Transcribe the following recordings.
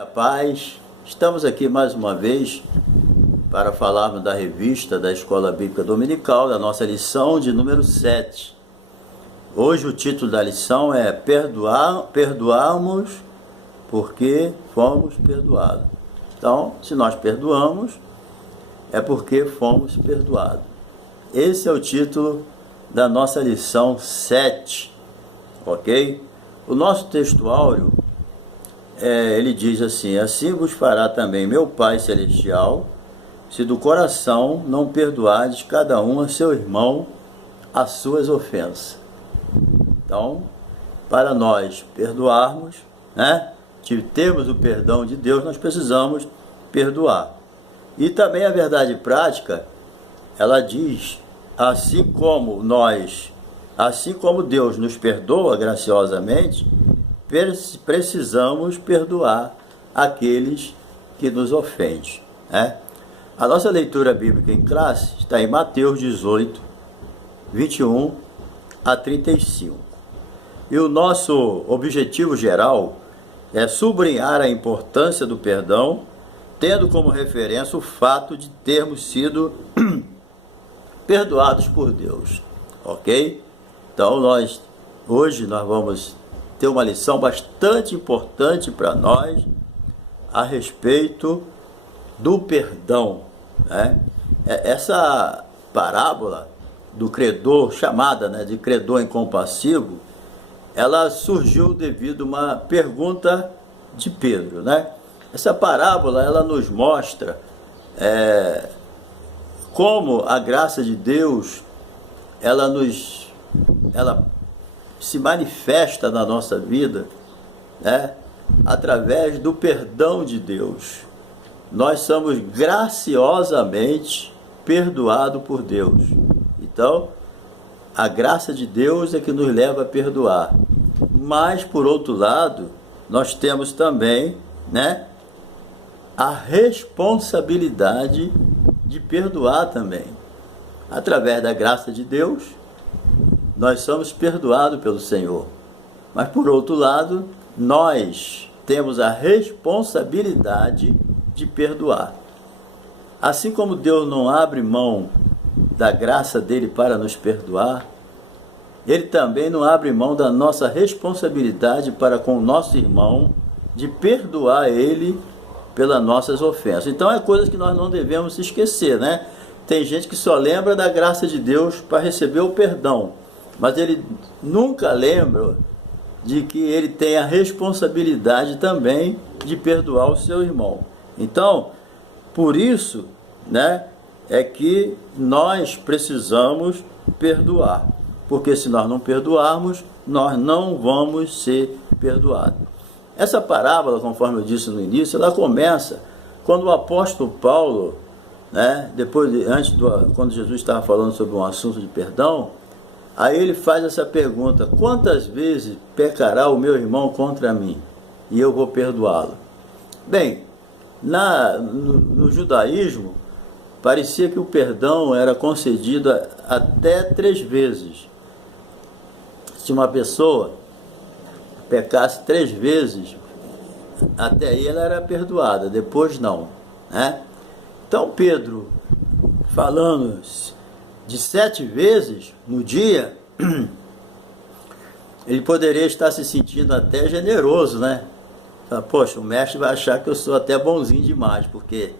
A paz, estamos aqui mais uma vez para falarmos da revista da Escola Bíblica Dominical, da nossa lição de número 7. Hoje o título da lição é Perdoamos porque fomos perdoados. Então, se nós perdoamos, é porque fomos perdoados. Esse é o título da nossa lição 7, ok? O nosso textuário ele diz assim: assim vos fará também meu Pai Celestial, se do coração não perdoardes cada um a seu irmão as suas ofensas. Então, para nós perdoarmos, termos o perdão de Deus, nós precisamos perdoar. E também a verdade prática, ela diz, assim como Deus nos perdoa graciosamente, precisamos perdoar aqueles que nos ofendem. A nossa leitura bíblica em classe está em Mateus 18, 21 a 35. E o nosso objetivo geral é sublinhar a importância do perdão, tendo como referência o fato de termos sido perdoados por Deus, ok? Então hoje nós vamos ter uma lição bastante importante para nós a respeito do perdão. Essa parábola do credor, chamada de credor incompassivo, ela surgiu devido a uma pergunta de Pedro. Essa parábola ela nos mostra como a graça de Deus ela se manifesta na nossa vida, através do perdão de Deus. Nós somos graciosamente perdoados por Deus. Então, a graça de Deus é que nos leva a perdoar. Mas, por outro lado, nós temos também, a responsabilidade de perdoar também. Através da graça de Deus, nós somos perdoados pelo Senhor. Mas, por outro lado, nós temos a responsabilidade de perdoar. Assim como Deus não abre mão da graça dele para nos perdoar, ele também não abre mão da nossa responsabilidade para com o nosso irmão de perdoar ele pelas nossas ofensas. Então é coisa que nós não devemos esquecer, Tem gente que só lembra da graça de Deus para receber o perdão, mas ele nunca lembra de que ele tem a responsabilidade também de perdoar o seu irmão. Então, por isso, é que nós precisamos perdoar, porque se nós não perdoarmos, nós não vamos ser perdoados. Essa parábola, conforme eu disse no início, ela começa quando o apóstolo Paulo, quando Jesus estava falando sobre um assunto de perdão, aí ele faz essa pergunta: quantas vezes pecará o meu irmão contra mim e eu vou perdoá-lo? Bem, no judaísmo, parecia que o perdão era concedido até 3 vezes. Se uma pessoa pecasse 3 vezes, até aí ela era perdoada, depois não. Então Pedro, falando de 7 vezes no dia, ele poderia estar se sentindo até generoso, Poxa, o mestre vai achar que eu sou até bonzinho demais, porque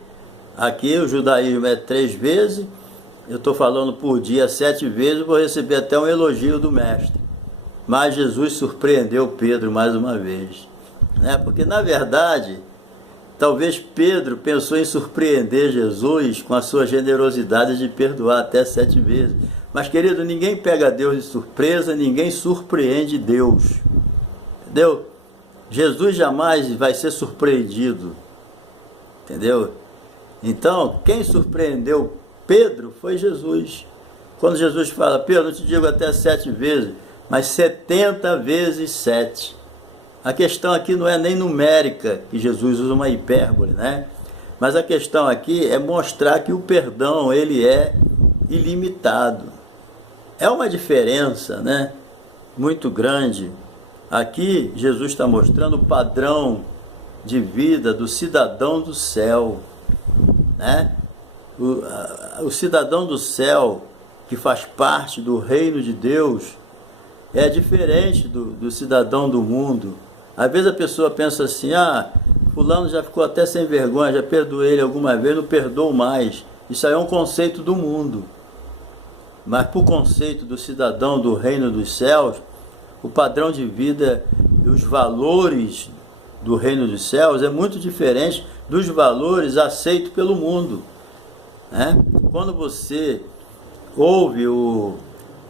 aqui o judaísmo é 3 vezes, eu estou falando por dia 7 vezes, vou receber até um elogio do mestre. Mas Jesus surpreendeu Pedro mais uma vez, porque na verdade, talvez Pedro pensou em surpreender Jesus com a sua generosidade de perdoar até 7 vezes. Mas, querido, ninguém pega Deus de surpresa, ninguém surpreende Deus. Entendeu? Jesus jamais vai ser surpreendido. Entendeu? Então, quem surpreendeu Pedro foi Jesus. Quando Jesus fala: Pedro, eu te digo até 7 vezes, mas 70 vezes 7. A questão aqui não é nem numérica, que Jesus usa uma hipérbole, Mas a questão aqui é mostrar que o perdão, ele é ilimitado. É uma diferença, muito grande. Aqui, Jesus está mostrando o padrão de vida do cidadão do céu, né? O cidadão do céu, que faz parte do reino de Deus, é diferente do cidadão do mundo. Às vezes a pessoa pensa assim, fulano já ficou até sem vergonha, já perdoei ele alguma vez, não perdoo mais. Isso aí é um conceito do mundo. Mas para o conceito do cidadão do reino dos céus, o padrão de vida e os valores do reino dos céus é muito diferente dos valores aceitos pelo mundo, né? Quando você ouve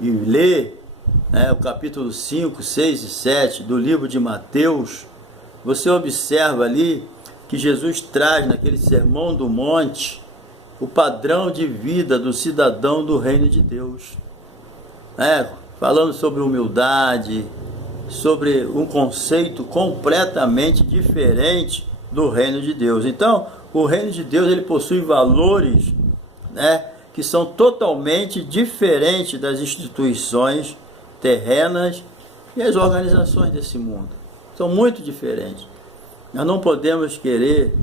e lê, né, o capítulo 5, 6 e 7 do livro de Mateus, você observa ali que Jesus traz naquele sermão do monte o padrão de vida do cidadão do reino de Deus, né? Falando sobre humildade, sobre um conceito completamente diferente do reino de Deus. Então, o reino de Deus, ele possui valores, né, que são totalmente diferentes das instituições terrenas e as organizações desse mundo. São muito diferentes. Nós não podemos querer,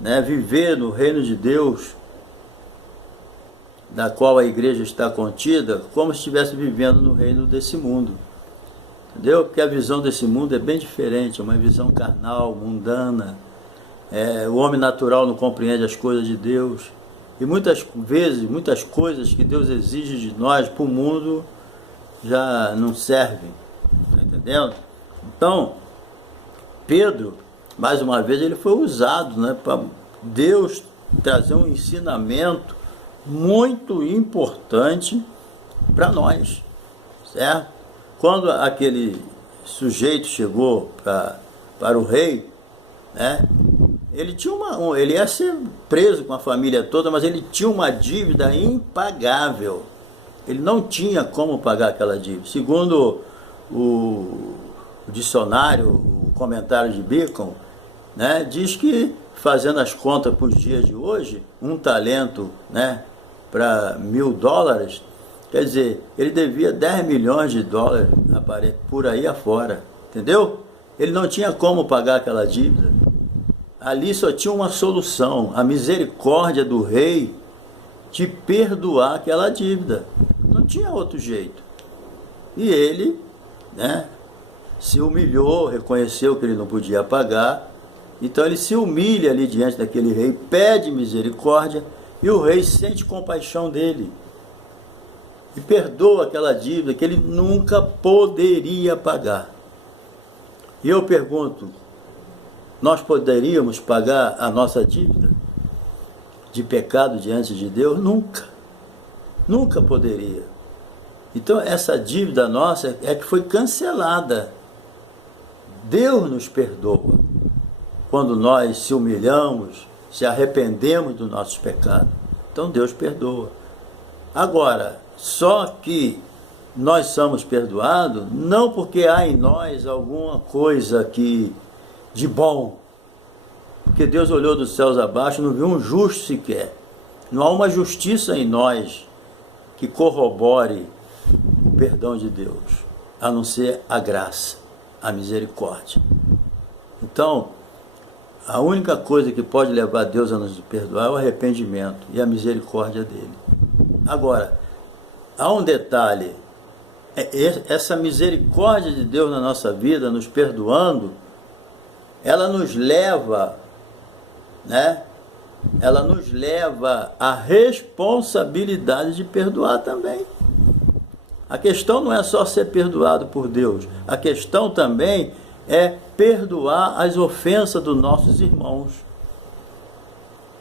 né, viver no reino de Deus, da qual a igreja está contida, como se estivesse vivendo no reino desse mundo. Entendeu? Porque a visão desse mundo é bem diferente, é uma visão carnal, mundana. O homem natural não compreende as coisas de Deus. E muitas vezes, muitas coisas que Deus exige de nós para o mundo já não servem. Está entendendo? Então, Pedro, mais uma vez, ele foi usado, né, para Deus trazer um ensinamento muito importante para nós, certo? Quando aquele sujeito chegou para o rei, né, ele ia ser preso com a família toda, mas ele tinha uma dívida impagável. Ele não tinha como pagar aquela dívida. Segundo o dicionário, o comentário de Bacon, né, diz que, fazendo as contas para os dias de hoje, um talento, né, para $1.000, quer dizer, ele devia 10 milhões de dólares por aí afora, entendeu? Ele não tinha como pagar aquela dívida. Ali só tinha uma solução, a misericórdia do rei de perdoar aquela dívida. Não tinha outro jeito. E ele, né, se humilhou, reconheceu que ele não podia pagar. Então ele se humilha ali diante daquele rei, pede misericórdia, e o rei sente compaixão dele e perdoa aquela dívida que ele nunca poderia pagar. E eu pergunto, nós poderíamos pagar a nossa dívida de pecado diante de Deus? Nunca. Nunca poderia. Então essa dívida nossa é que foi cancelada. Deus nos perdoa quando nós se humilhamos, se arrependemos dos nossos pecados. Então Deus perdoa. Agora, só que nós somos perdoados não porque há em nós alguma coisa de bom. Porque Deus olhou dos céus abaixo e não viu um justo sequer. Não há uma justiça em nós que corrobore o perdão de Deus, a não ser a graça, a misericórdia. Então, a única coisa que pode levar Deus a nos perdoar é o arrependimento e a misericórdia dele. Agora, há um detalhe, essa misericórdia de Deus na nossa vida, nos perdoando, ela nos leva, né? Ela nos leva à responsabilidade de perdoar também. A questão não é só ser perdoado por Deus, a questão também é perdoar as ofensas dos nossos irmãos.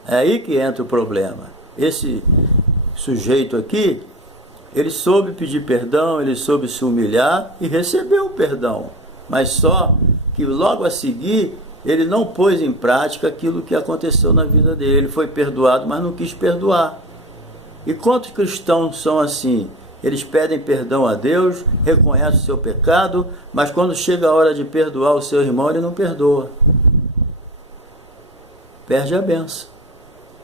É aí que entra o problema. Esse sujeito aqui, ele soube pedir perdão, ele soube se humilhar e recebeu o perdão. Mas só que logo a seguir, ele não pôs em prática aquilo que aconteceu na vida dele. Ele foi perdoado, mas não quis perdoar. E quantos cristãos são assim? Eles pedem perdão a Deus, reconhecem o seu pecado, mas quando chega a hora de perdoar o seu irmão, ele não perdoa. Perde a benção.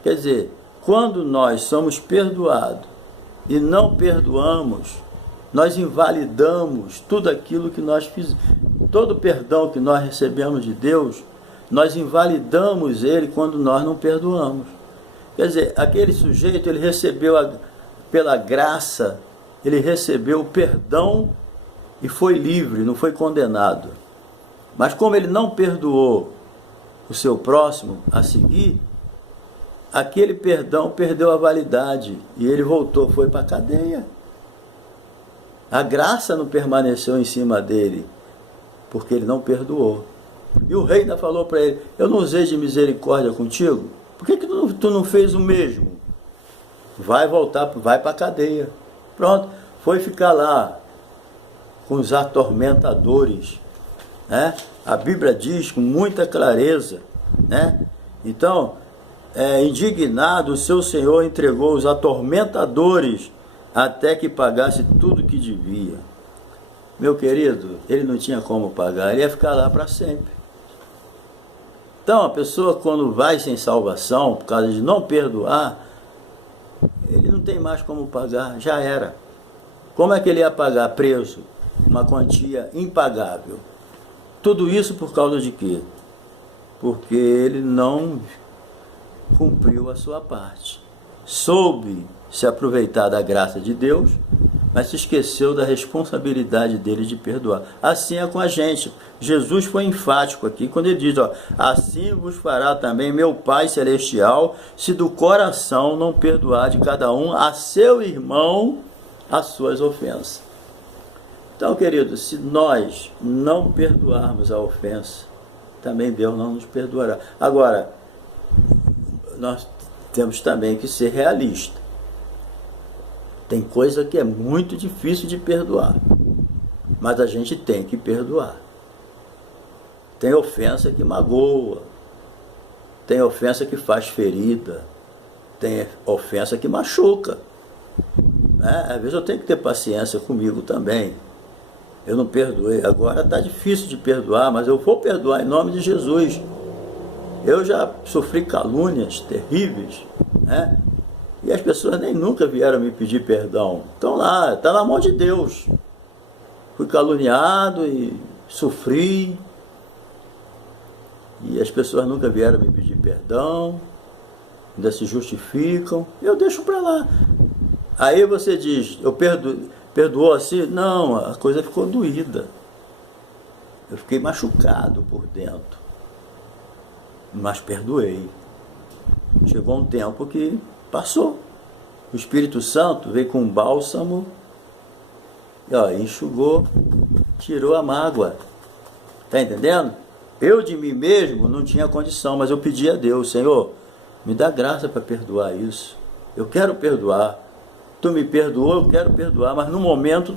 Quer dizer, quando nós somos perdoados e não perdoamos, nós invalidamos tudo aquilo que nós fizemos. Todo o perdão que nós recebemos de Deus, nós invalidamos ele quando nós não perdoamos. Quer dizer, aquele sujeito, ele recebeu, pela graça, ele recebeu o perdão e foi livre, não foi condenado. Mas como ele não perdoou o seu próximo a seguir, aquele perdão perdeu a validade e ele voltou, foi para a cadeia. A graça não permaneceu em cima dele, porque ele não perdoou. E o rei ainda falou para ele: eu não usei de misericórdia contigo? Por que tu não fez o mesmo? Vai voltar, vai para a cadeia. Pronto, foi ficar lá com os atormentadores, né? A Bíblia diz com muita clareza, né? Então, indignado, o seu senhor entregou os atormentadores até que pagasse tudo que devia. Meu querido, ele não tinha como pagar, ele ia ficar lá para sempre. Então, a pessoa, quando vai sem salvação, por causa de não perdoar, ele não tem mais como pagar, já era. Como é que ele ia pagar? Preso, uma quantia impagável. Tudo isso por causa de quê? Porque ele não cumpriu a sua parte. Soube se aproveitar da graça de Deus, mas se esqueceu da responsabilidade dele de perdoar. Assim é com a gente. Jesus foi enfático aqui quando ele diz: assim vos fará também meu Pai Celestial, se do coração não perdoar de cada um a seu irmão as suas ofensas. Então, queridos, se nós não perdoarmos a ofensa, também Deus não nos perdoará. Agora, nós temos também que ser realistas. Tem coisa que é muito difícil de perdoar, mas a gente tem que perdoar. Tem ofensa que magoa, tem ofensa que faz ferida, tem ofensa que machuca. Às vezes eu tenho que ter paciência comigo também. Eu não perdoei, agora está difícil de perdoar, mas eu vou perdoar em nome de Jesus. Eu já sofri calúnias terríveis, né? E as pessoas nem nunca vieram me pedir perdão. Estão lá, está na mão de Deus. Fui caluniado e sofri. E as pessoas nunca vieram me pedir perdão. Ainda se justificam. Eu deixo para lá. Aí você diz: eu perdoou assim? Não, a coisa ficou doída. Eu fiquei machucado por dentro. Mas perdoei. Chegou um tempo que passou. O Espírito Santo veio com um bálsamo e enxugou, tirou a mágoa. Está entendendo? Eu de mim mesmo não tinha condição, mas eu pedi a Deus: Senhor, me dá graça para perdoar isso. Eu quero perdoar. Tu me perdoou, eu quero perdoar, mas no momento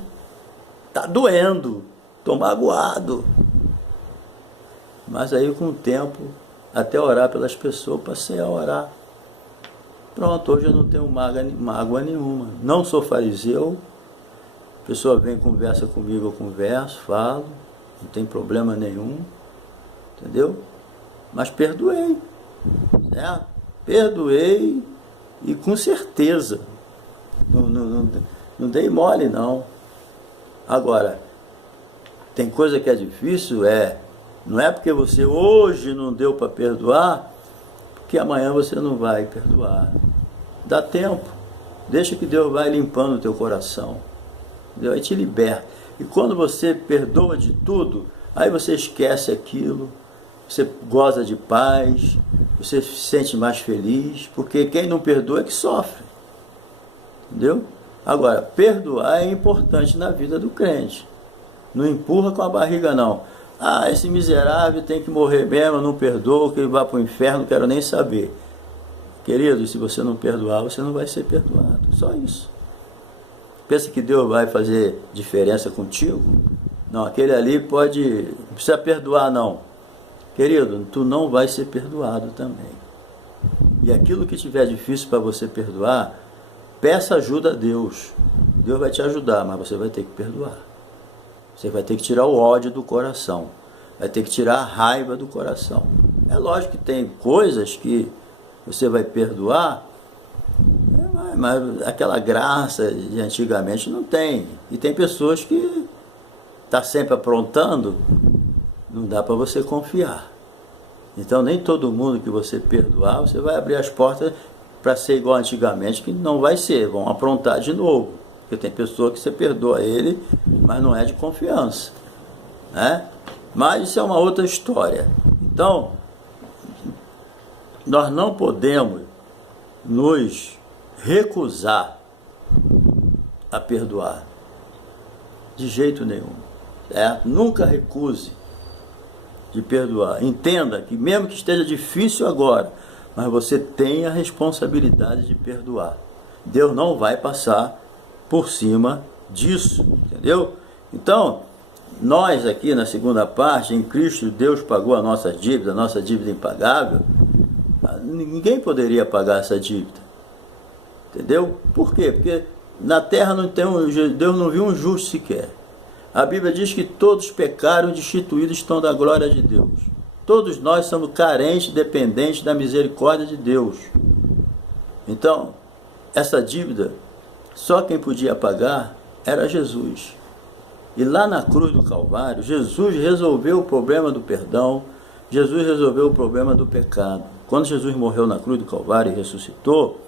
está doendo, estou magoado. Mas aí com o tempo, até orar pelas pessoas, passei a orar. Pronto, hoje eu não tenho mágoa nenhuma. Não sou fariseu. A pessoa vem, conversa comigo, eu converso, falo. Não tem problema nenhum. Entendeu? Mas perdoei. Certo? Perdoei e com certeza. Não dei mole, não. Agora, tem coisa que é difícil, não é porque você hoje não deu para perdoar, que amanhã você não vai perdoar. Dá tempo. Deixa que Deus vai limpando o teu coração. Deus te liberta. E quando você perdoa de tudo, aí você esquece aquilo, você goza de paz, você se sente mais feliz, porque quem não perdoa é que sofre. Entendeu? Agora, perdoar é importante na vida do crente. Não empurra com a barriga, não. Esse miserável tem que morrer mesmo, eu não perdoo, que ele vá para o inferno, não quero nem saber. Querido, se você não perdoar, você não vai ser perdoado. Só isso. Pensa que Deus vai fazer diferença contigo? Não, aquele ali não precisa perdoar, não. Querido, tu não vai ser perdoado também. E aquilo que tiver difícil para você perdoar, peça ajuda a Deus. Deus vai te ajudar, mas você vai ter que perdoar. Você vai ter que tirar o ódio do coração. Vai ter que tirar a raiva do coração. É lógico que tem coisas que você vai perdoar, mas aquela graça de antigamente não tem. E tem pessoas que estão sempre aprontando, não dá para você confiar. Então nem todo mundo que você perdoar, você vai abrir as portas para ser igual antigamente, que não vai ser, vão aprontar de novo. Porque tem pessoa que você perdoa ele, mas não é de confiança, né? Mas isso é uma outra história. Então, nós não podemos nos recusar a perdoar, de jeito nenhum, certo? Nunca recuse de perdoar. Entenda que mesmo que esteja difícil agora, mas você tem a responsabilidade de perdoar. Deus não vai passar por cima disso, entendeu? Então, nós aqui na segunda parte, em Cristo, Deus pagou a nossa dívida impagável. Ninguém poderia pagar essa dívida, entendeu? Por quê? Porque na terra Deus não viu um justo sequer. A Bíblia diz que todos pecaram e destituídos estão da glória de Deus. Todos nós somos carentes, dependentes da misericórdia de Deus. Então, essa dívida, só quem podia pagar era Jesus. E lá na cruz do Calvário, Jesus resolveu o problema do perdão, Jesus resolveu o problema do pecado. Quando Jesus morreu na cruz do Calvário e ressuscitou,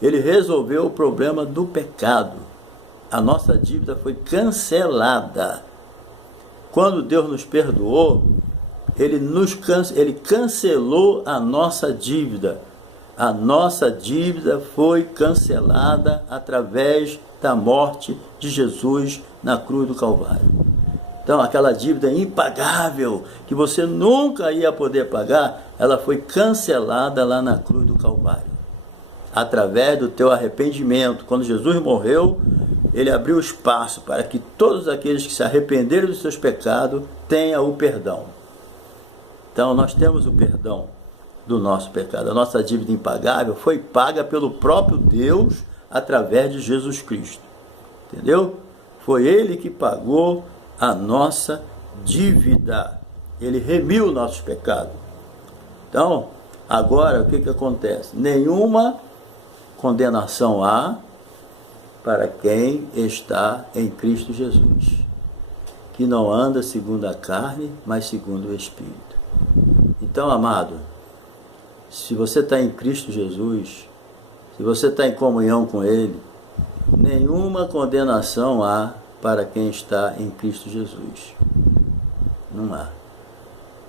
ele resolveu o problema do pecado. A nossa dívida foi cancelada. Quando Deus nos perdoou, ele cancelou a nossa dívida. A nossa dívida foi cancelada através da morte de Jesus na cruz do Calvário. Então, aquela dívida impagável, que você nunca ia poder pagar, ela foi cancelada lá na cruz do Calvário. Através do teu arrependimento. Quando Jesus morreu, ele abriu espaço para que todos aqueles que se arrependeram dos seus pecados tenham o perdão. Então, nós temos o perdão do nosso pecado. A nossa dívida impagável foi paga pelo próprio Deus através de Jesus Cristo. Entendeu? Foi ele que pagou a nossa dívida. Ele remiu nossos pecados. Então, agora o que acontece? Nenhuma condenação há para quem está em Cristo Jesus, que não anda segundo a carne, mas segundo o Espírito. Então, amado, se você está em Cristo Jesus, se você está em comunhão com Ele, nenhuma condenação há para quem está em Cristo Jesus. Não há.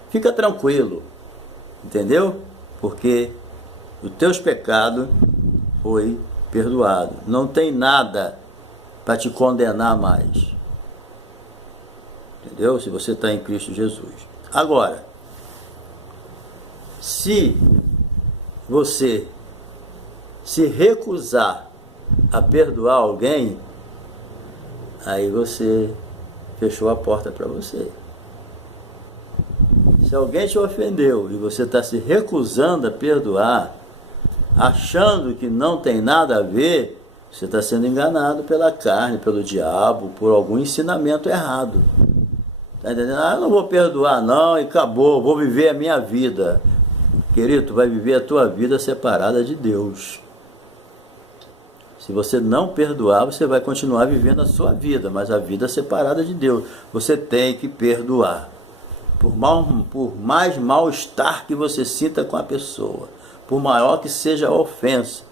Fica tranquilo, entendeu? Porque os teus pecados foi perdoado. Não tem nada para te condenar mais. Entendeu? Se você está em Cristo Jesus. Agora, se você se recusar a perdoar alguém, aí você fechou a porta para você. Se alguém te ofendeu e você está se recusando a perdoar, achando que não tem nada a ver, você está sendo enganado pela carne, pelo diabo, por algum ensinamento errado. Está entendendo? Eu não vou perdoar não e acabou, vou viver a minha vida. Querido, tu vai viver a tua vida separada de Deus. Se você não perdoar, você vai continuar vivendo a sua vida, mas a vida separada de Deus. Você tem que perdoar. Por mais mal-estar que você sinta com a pessoa, por maior que seja a ofensa,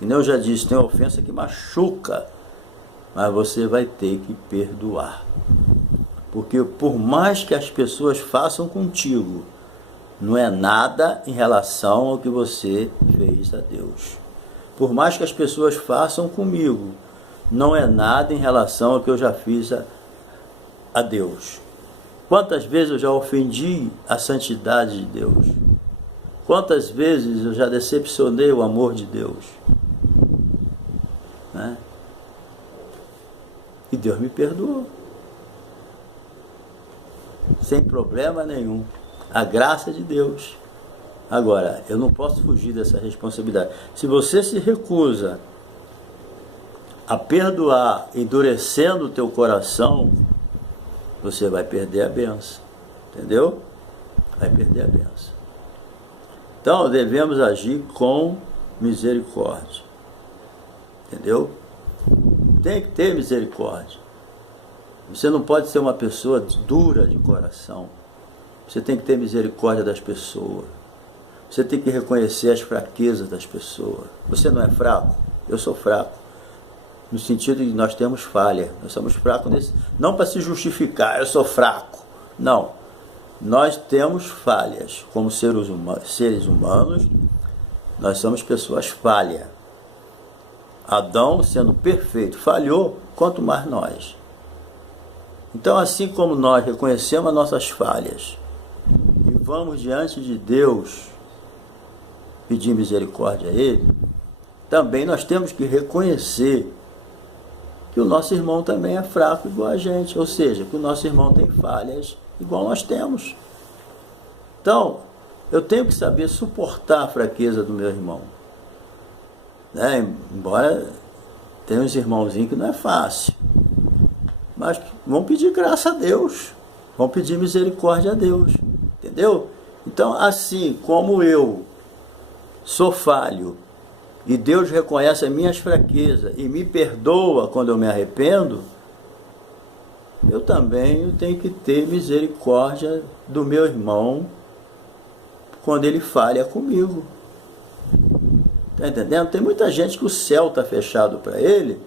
e eu já disse, tem ofensa que machuca, mas você vai ter que perdoar. Porque por mais que as pessoas façam contigo, não é nada em relação ao que você fez a Deus. Por mais que as pessoas façam comigo, não é nada em relação ao que eu já fiz a Deus. Quantas vezes eu já ofendi a santidade de Deus? Quantas vezes eu já decepcionei o amor de Deus? Né? E Deus me perdoou. Sem problema nenhum. A graça de Deus. Agora, eu não posso fugir dessa responsabilidade. Se você se recusa a perdoar, endurecendo o teu coração, você vai perder a bênção. Entendeu? Vai perder a bênção. Então, devemos agir com misericórdia. Entendeu? Tem que ter misericórdia. Você não pode ser uma pessoa dura de coração. Você tem que ter misericórdia das pessoas. Você tem que reconhecer as fraquezas das pessoas. Você não é fraco? Eu sou fraco. No sentido de que nós temos falha. Nós somos fracos nesse... Não para se justificar, eu sou fraco. Não. Nós temos falhas. Como seres humanos, nós somos pessoas falhas. Adão, sendo perfeito, falhou, quanto mais nós. Então, assim como nós reconhecemos as nossas falhas e vamos diante de Deus pedir misericórdia a Ele, também nós temos que reconhecer que o nosso irmão também é fraco igual a gente, ou seja, que o nosso irmão tem falhas igual nós temos. Então, eu tenho que saber suportar a fraqueza do meu irmão. Né? Embora tenha uns irmãozinhos que não é fácil, mas vão pedir graça a Deus, vão pedir misericórdia a Deus, entendeu? Então, assim como eu sou falho e Deus reconhece as minhas fraquezas e me perdoa quando eu me arrependo, eu também tenho que ter misericórdia do meu irmão quando ele falha comigo. Está entendendo? Tem muita gente que o céu está fechado para ele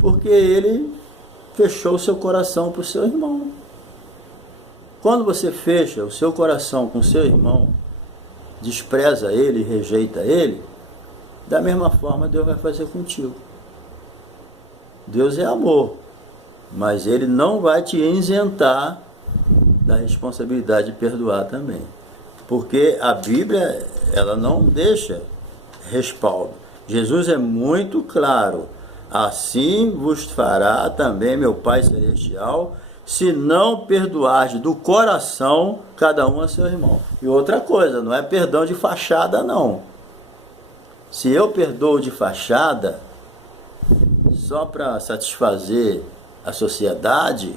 porque ele fechou o seu coração para o seu irmão. Quando você fecha o seu coração com o seu irmão, despreza ele, rejeita ele, da mesma forma Deus vai fazer contigo. Deus é amor, mas Ele não vai te isentar da responsabilidade de perdoar também. Porque a Bíblia, ela não deixa respaldo. Jesus é muito claro: assim vos fará também meu Pai Celestial, se não perdoardes do coração cada um a seu irmão. E outra coisa, não é perdão de fachada, não. Se eu perdoo de fachada, só para satisfazer a sociedade,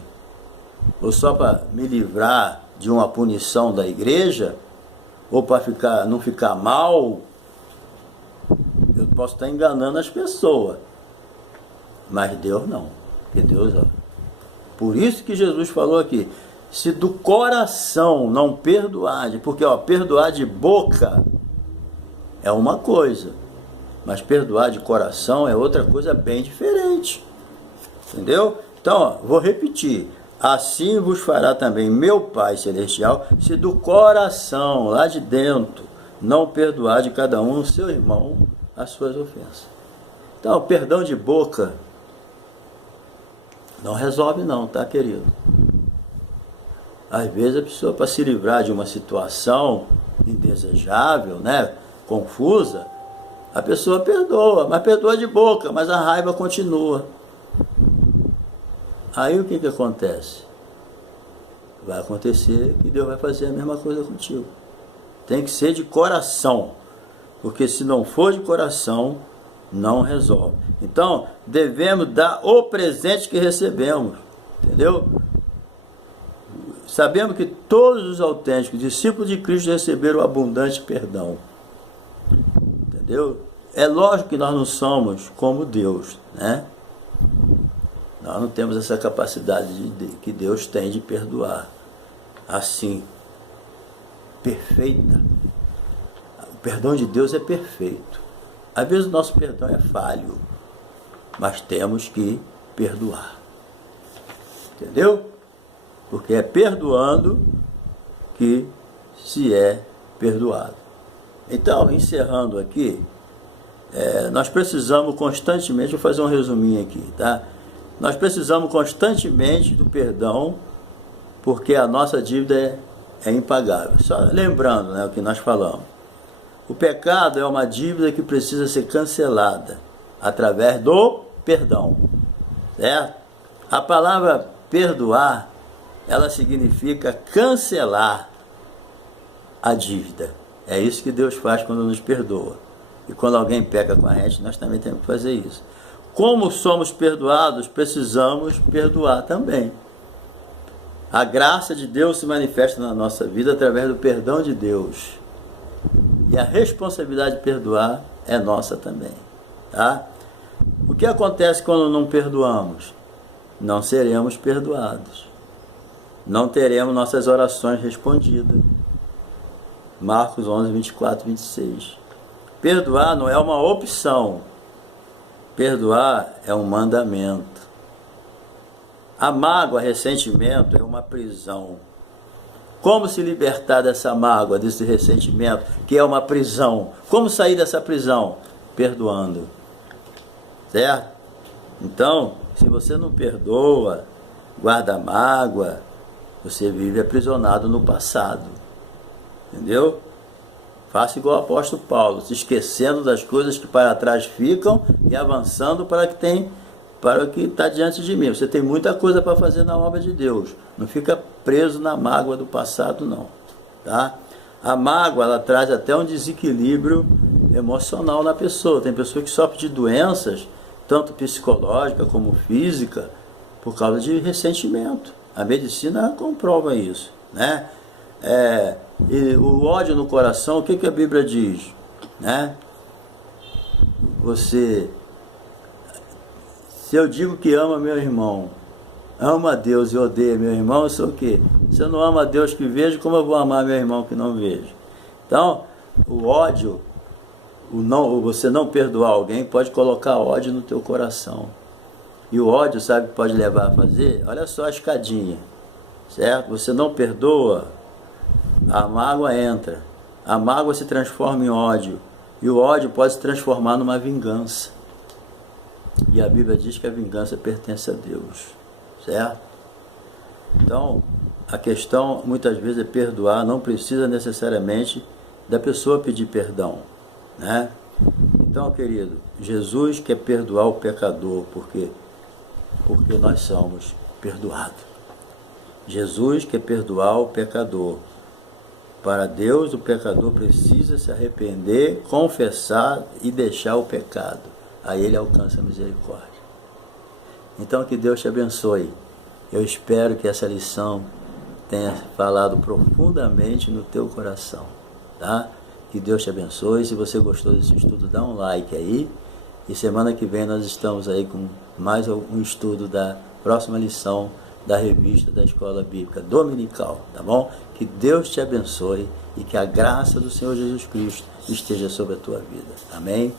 ou só para me livrar de uma punição da igreja, ou para não ficar mal, eu posso estar enganando as pessoas. Mas Deus não. Porque Deus, ó, por isso que Jesus falou aqui: se do coração não perdoar, porque perdoar de boca é uma coisa, mas perdoar de coração é outra coisa bem diferente. Entendeu? Então, vou repetir: assim vos fará também meu Pai Celestial, se do coração, lá de dentro, não perdoar de cada um o seu irmão as suas ofensas. Então, perdão de boca não resolve não, tá, querido? Às vezes a pessoa, para se livrar de uma situação indesejável, né, confusa, a pessoa perdoa, mas perdoa de boca, mas a raiva continua. Aí o que acontece? Vai acontecer que Deus vai fazer a mesma coisa contigo. Tem que ser de coração, porque se não for de coração, não resolve. Então, devemos dar o presente que recebemos, entendeu? Sabemos que todos os autênticos discípulos de Cristo receberam abundante perdão, entendeu? É lógico que nós não somos como Deus, né? Nós não temos essa capacidade que Deus tem de perdoar assim, perfeita. O perdão de Deus é perfeito. Às vezes o nosso perdão é falho, mas temos que perdoar. Entendeu? Porque é perdoando que se é perdoado. Então, encerrando aqui, nós precisamos constantemente, vou fazer um resuminho aqui, tá? Nós precisamos constantemente do perdão, porque a nossa dívida é impagável. Só lembrando, né, o que nós falamos. O pecado é uma dívida que precisa ser cancelada através do perdão, certo? A palavra perdoar, ela significa cancelar a dívida. É isso que Deus faz quando nos perdoa. E quando alguém peca com a gente, nós também temos que fazer isso. Como somos perdoados, precisamos perdoar também. A graça de Deus se manifesta na nossa vida através do perdão de Deus. E a responsabilidade de perdoar é nossa também, tá? O que acontece quando não perdoamos? Não seremos perdoados. não teremos nossas orações respondidas. Marcos 11, 24, 26. Perdoar não é uma opção. Perdoar é um mandamento. A mágoa, ressentimento, é uma prisão. Como se libertar dessa mágoa, desse ressentimento, que é uma prisão? Como sair dessa prisão? Perdoando. Certo? Então, se você não perdoa, guarda mágoa, você vive aprisionado no passado. Entendeu? Faça igual o apóstolo Paulo, se esquecendo das coisas que para trás ficam e avançando para o que está diante de mim. Você tem muita coisa para fazer na obra de Deus. Não fica preso na mágoa do passado, não. Tá? A mágoa, ela traz até um desequilíbrio emocional na pessoa. Tem pessoa que sofre de doenças, tanto psicológica como física, por causa de ressentimento. A medicina comprova isso, né? E o ódio no coração, o que a Bíblia diz? Né? Se eu digo que amo meu irmão, amo a Deus e odeio meu irmão, eu sou o quê? Se eu não amo a Deus que vejo, como eu vou amar meu irmão que não vejo? Então, o ódio, você não perdoar alguém, pode colocar ódio no teu coração. E o ódio, sabe o que pode levar a fazer? Olha só a escadinha, certo? Você não perdoa, a mágoa entra. A mágoa se transforma em ódio. E o ódio pode se transformar numa vingança. E a Bíblia diz que a vingança pertence a Deus. Certo? Então, a questão muitas vezes é perdoar. Não precisa necessariamente da pessoa pedir perdão, né? Então, querido, Jesus quer perdoar o pecador. Por quê? Porque nós somos perdoados. Jesus quer perdoar o pecador. Para Deus, o pecador precisa se arrepender, confessar e deixar o pecado. Aí ele alcança a misericórdia. Então, que Deus te abençoe. Eu espero que essa lição tenha falado profundamente no teu coração. Tá? Que Deus te abençoe. Se você gostou desse estudo, dá um like aí. E semana que vem nós estamos aí com mais um estudo da próxima lição da revista da Escola Bíblica Dominical, tá bom? Que Deus te abençoe e que a graça do Senhor Jesus Cristo esteja sobre a tua vida. Amém?